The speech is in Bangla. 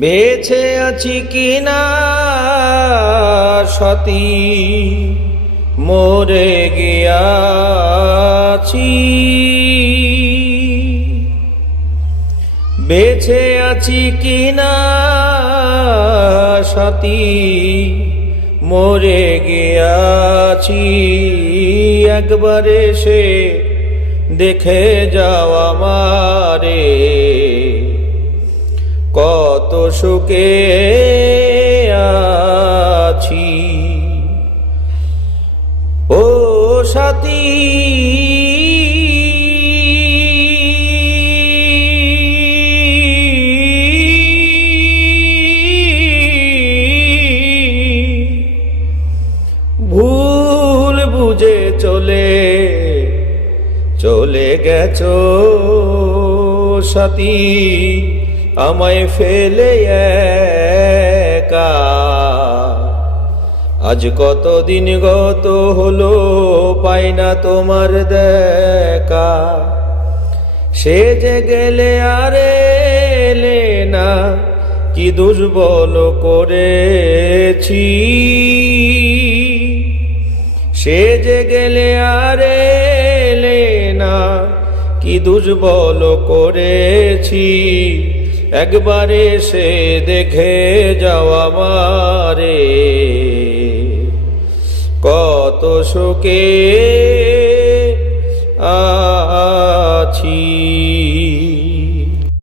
বেঁচে আছি কিনা সতী মরে গিয়াছি, বেঁচে আছি কিনা সতী মরে গিয়াছি। একবার এসে দেখে যাও আমারে, কত সুখে আছি। ও সাথী ভুল বুঝে চলে গেছো সাথী, আমায় ফেলে একা। আজ কতদিন গত হলো পাই না তোমার দেখা, সে যে গেলে আর এলে না, কি দুর্বল করেছি। সে যে গেলে আর এলে না, কি দুর্বল করেছি। একবার এসে দেখে যাও আমারে, কত সুখে আছি।